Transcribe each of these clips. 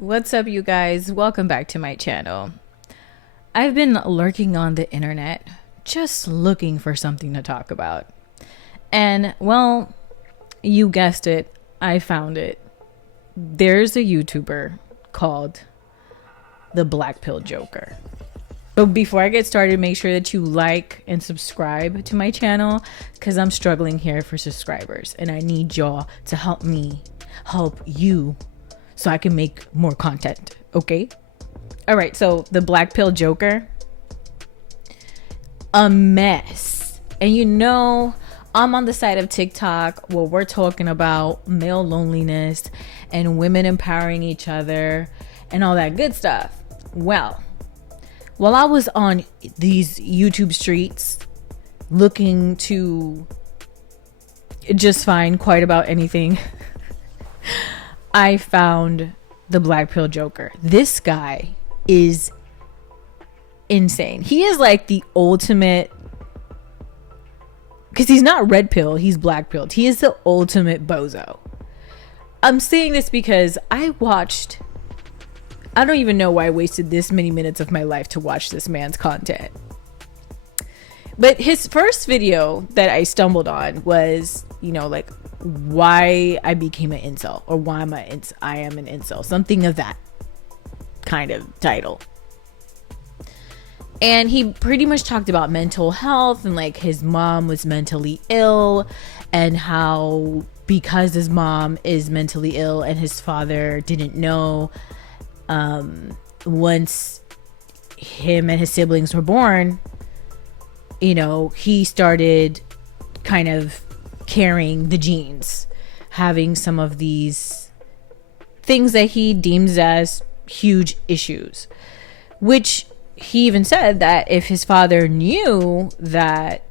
What's up, you guys? Welcome back to my channel. I've been lurking on the internet, just looking for something to talk about. And, well, you guessed it, I found it. There's a YouTuber called the Blackpilled Joker. But before I get started, make sure that you like and subscribe to my channel because I'm struggling here for subscribers and I need y'all to help me help you so I can make more content, okay? All right, so the Blackpilled Joker, a mess. And you know, I'm on the side of TikTok where we're talking about male loneliness and women empowering each other and all that good stuff. Well, while I was on these YouTube streets looking to just find quite about anything, I found the Blackpilled Joker. This guy is insane. He is like the ultimate, because he's not red pill, he's black pilled. He is the ultimate bozo. I'm saying this because I don't even know why I wasted this many minutes of my life to watch this man's content. But his first video that I stumbled on was, like why I became an incel, or why I am an incel, something of that kind of title. And he pretty much talked about mental health and like his mom was mentally ill and how because his mom is mentally ill and his father didn't know, once him and his siblings were born, he started kind of carrying the genes, having some of these things that he deems as huge issues, which he even said that if his father knew that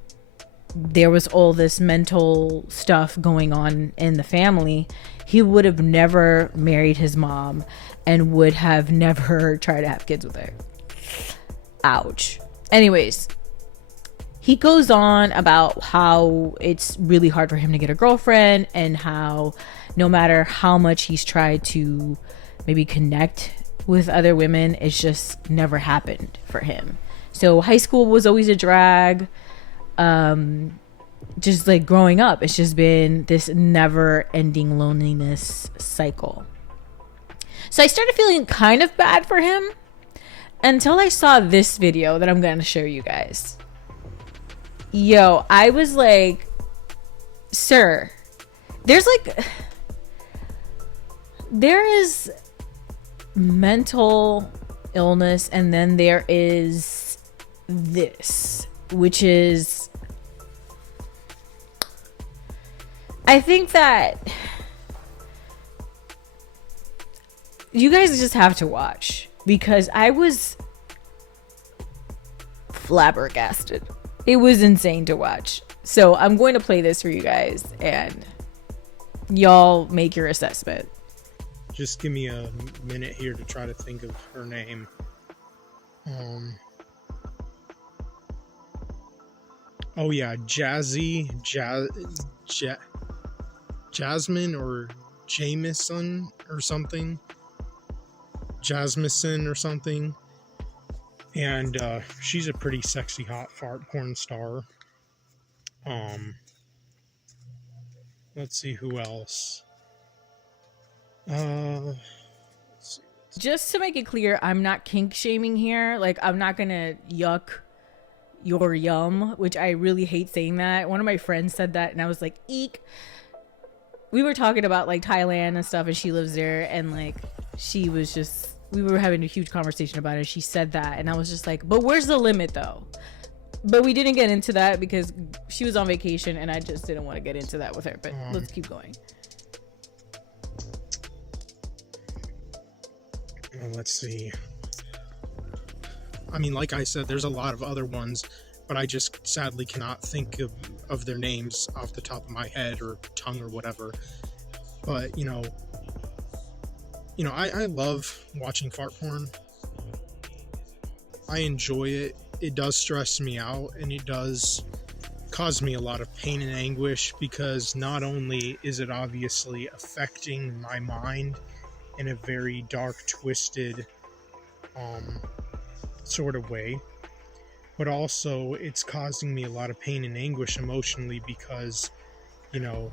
there was all this mental stuff going on in the family, he would have never married his mom and would have never tried to have kids with her. Ouch. Anyways, he goes on about how it's really hard for him to get a girlfriend and how no matter how much he's tried to maybe connect with other women, it's just never happened for him. So high school was always a drag. Just like growing up, it's just been this never ending loneliness cycle. So I started feeling kind of bad for him until I saw this video that I'm going to show you guys. Yo, I was like, sir, there is mental illness and then there is this, which is, I think that you guys just have to watch because I was flabbergasted. It was insane to watch. So I'm going to play this for you guys and y'all make your assessment. Just give me a minute here to try to think of her name. Oh yeah, Jasmine or Jamison or something. Jasmison or something. And she's a pretty sexy hot fart porn star. Let's see who else. Let's see. Just to make it clear, I'm not kink shaming here. Like, I'm not gonna yuck your yum, which I really hate saying that. One of my friends said that and I was like, eek. We were talking about like Thailand and stuff and she lives there and like we were having a huge conversation about it. She said that and I was just like, but where's the limit though? But we didn't get into that because she was on vacation and I just didn't want to get into that with her. But let's keep going. Let's see. I mean, like I said, there's a lot of other ones, but I just sadly cannot think of their names off the top of my head or tongue or whatever. But, I love watching fart porn. I enjoy it. It does stress me out and it does cause me a lot of pain and anguish because not only is it obviously affecting my mind in a very dark, twisted sort of way. But also, it's causing me a lot of pain and anguish emotionally because, you know.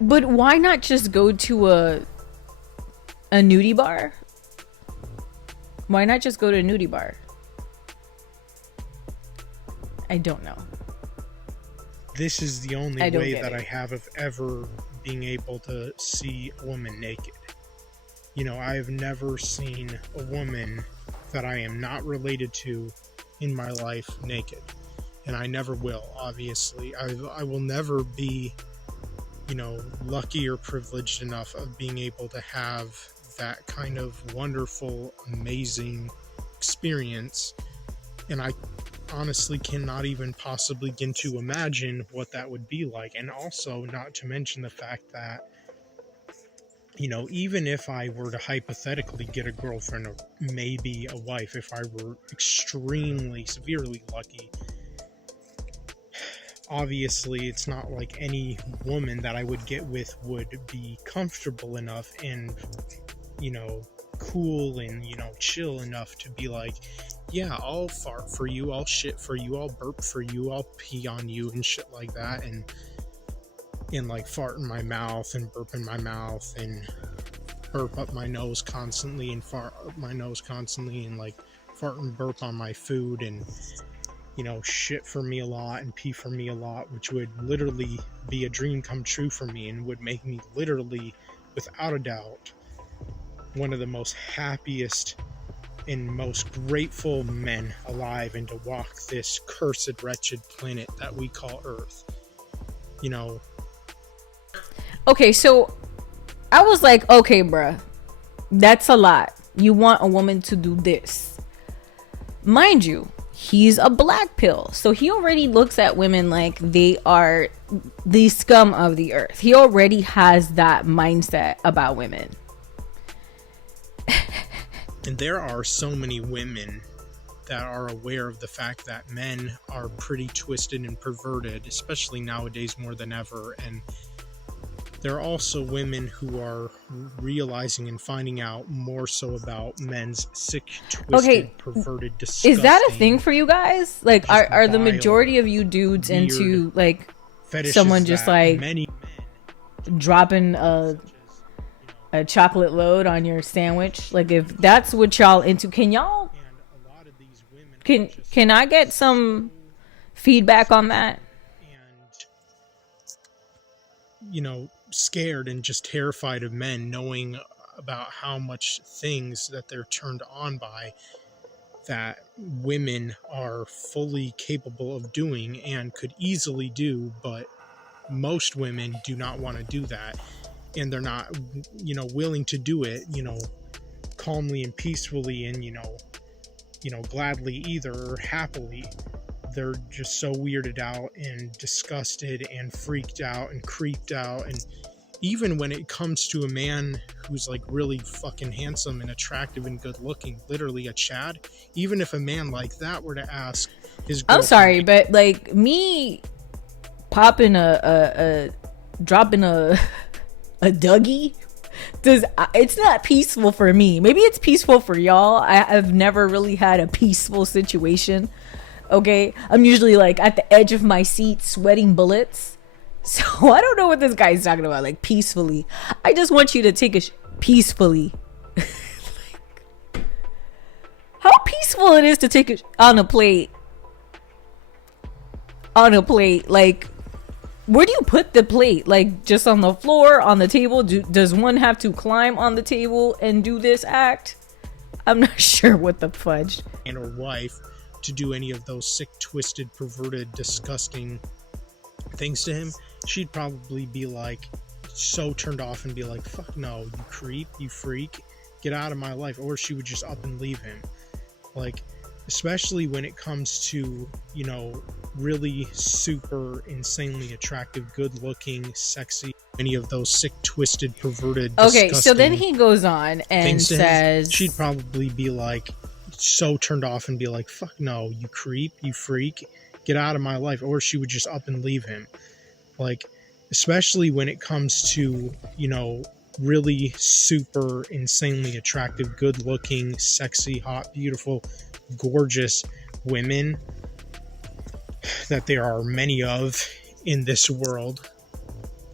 But why not just go to a nudie bar? Why not just go to a nudie bar? I don't know. This is the only way that I have of ever being able to see a woman naked. You know, I have never seen a woman that I am not related to in my life naked. And I never will, obviously. I will never be, you know, lucky or privileged enough of being able to have that kind of wonderful, amazing experience. And I honestly cannot even possibly begin to imagine what that would be like. And also, not to mention the fact that, you know, even if I were to hypothetically get a girlfriend or maybe a wife, if I were extremely, severely lucky, obviously it's not like any woman that I would get with would be comfortable enough and, you know, cool and, you know, chill enough to be like, yeah, I'll fart for you, I'll shit for you, I'll burp for you, I'll pee on you and shit like that, and like fart in my mouth and burp in my mouth and burp up my nose constantly and fart up my nose constantly and like fart and burp on my food and, you know, shit for me a lot and pee for me a lot, which would literally be a dream come true for me and would make me literally, without a doubt, one of the most happiest and most grateful men alive, and to walk this cursed, wretched planet that we call Earth. You know. Okay, so I was like, okay, bruh, that's a lot. You want a woman to do this. Mind you, he's a black pill. So he already looks at women like they are the scum of the earth. He already has that mindset about women. And there are so many women that are aware of the fact that men are pretty twisted and perverted, especially nowadays more than ever. And there are also women who are realizing and finding out more so about men's sick, twisted, perverted, disgusting. Is that a thing for you guys? Like, are the majority of you dudes into like someone just like dropping a chocolate load on your sandwich? Like, if that's what y'all into, can I get some feedback on that? And, you know, scared and just terrified of men, knowing about how much things that they're turned on by that women are fully capable of doing and could easily do, but most women do not want to do that. And they're not, you know, willing to do it, you know, calmly and peacefully and, you know, gladly either, or happily. They're just so weirded out and disgusted and freaked out and creeped out. And even when it comes to a man who's like really fucking handsome and attractive and good looking, literally a Chad, even if a man like that were to ask his girlfriend, I'm sorry, but like me popping dropping a Dougie, it's not peaceful for me. Maybe it's peaceful for y'all. I've never really had a peaceful situation. Okay, I'm usually like at the edge of my seat sweating bullets, so I don't know what this guy's talking about, like peacefully. I just want you to take a peacefully. Like, how peaceful it is to take on a plate, like, where do you put the plate? Like, just on the floor, on the table? Does one have to climb on the table and do this act? I'm not sure what the fudge. And her wife to do any of those sick, twisted, perverted, disgusting things to him, she'd probably be like so turned off and be like, fuck no, you creep, you freak, get out of my life. Or she would just up and leave him. Like, especially when it comes to, you know, really super insanely attractive, good looking, sexy, any of those sick, twisted, perverted, okay, so then he goes on and says, she'd probably be like so turned off and be like, fuck no, you creep, you freak, get out of my life. Or she would just up and leave him. Like, especially when it comes to, you know, really super insanely attractive, good looking, sexy, hot, beautiful, gorgeous women that there are many of in this world.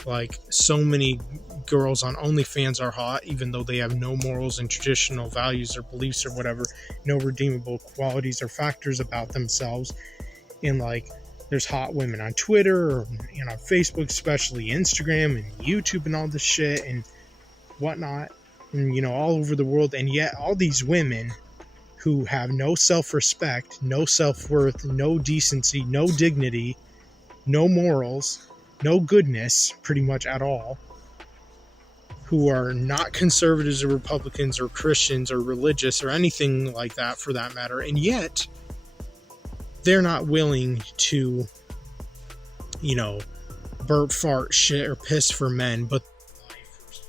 Like, so many girls on OnlyFans are hot, even though they have no morals and traditional values or beliefs or whatever, no redeemable qualities or factors about themselves. And like, there's hot women on Twitter and on Facebook, especially Instagram and YouTube and all this shit and whatnot, and you know, all over the world. And yet all these women who have no self-respect, no self-worth, no decency, no dignity, no morals, no goodness pretty much at all, who are not conservatives or Republicans or Christians or religious or anything like that for that matter, and yet they're not willing to, you know, burp, fart, shit, or piss for men. But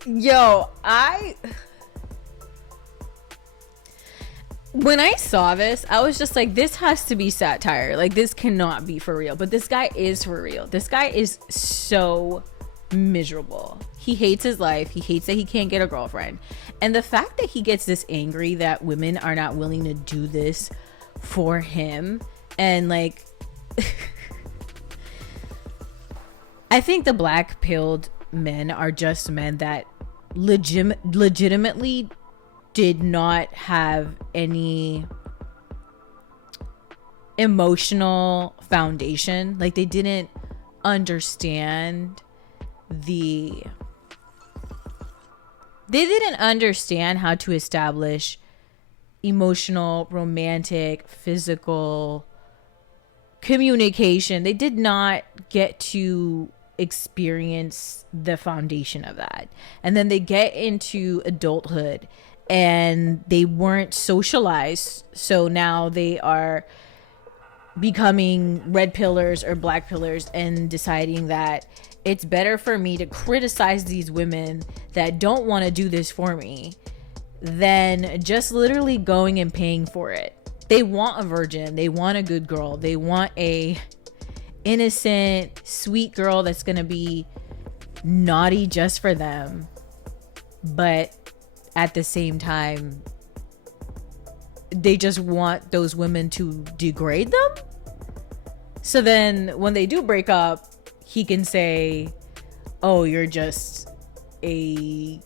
yo, when I saw this, I was just like, this has to be satire. Like, this cannot be for real. But this guy is for real. This guy is so miserable. He hates his life. He hates that he can't get a girlfriend. And the fact that he gets this angry that women are not willing to do this for him, and like I think the black-pilled men are just men that legitimately did not have any emotional foundation. Like, they didn't understand they didn't understand how to establish emotional, romantic, physical communication. They did not get to experience the foundation of that. And then they get into adulthood and they weren't socialized. So now they are becoming red pillars or black pillars and deciding that it's better for me to criticize these women that don't want to do this for me than just literally going and paying for it. They want a virgin. They want a good girl. They want a innocent, sweet girl that's going to be naughty just for them. But at the same time, they just want those women to degrade them. So then when they do break up, he can say, oh, you're just a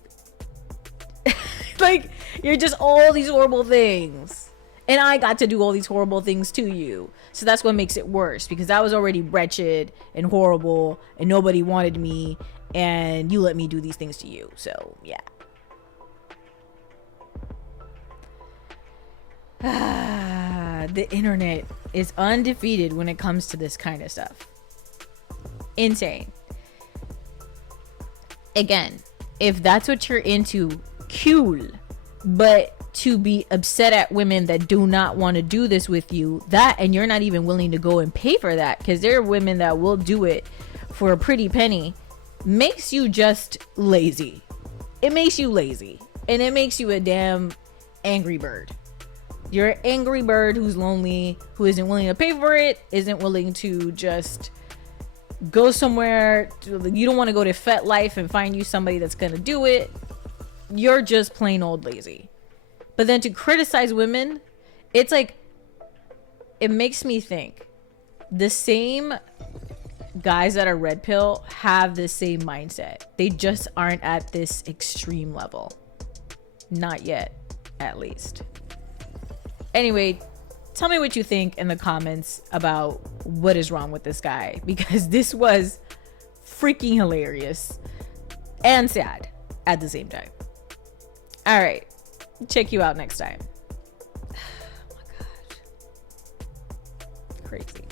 like, you're just all these horrible things, and I got to do all these horrible things to you. So that's what makes it worse, because I was already wretched and horrible and nobody wanted me, and you let me do these things to you. So yeah. The internet is undefeated when it comes to this kind of stuff. Insane. Again, if that's what you're into, cool. But to be upset at women that do not want to do this with you, that, and you're not even willing to go and pay for that, because there are women that will do it for a pretty penny, makes you just lazy. It makes you lazy, and it makes you a damn angry bird. You're an angry bird who's lonely, who isn't willing to pay for it, isn't willing to just go somewhere. You don't want to go to FetLife and find you somebody that's gonna do it. You're just plain old lazy. But then to criticize women, it's like, it makes me think the same guys that are red pill have the same mindset. They just aren't at this extreme level. Not yet, at least. Anyway, tell me what you think in the comments about what is wrong with this guy, because this was freaking hilarious and sad at the same time. All right, check you out next time. Oh my God, crazy.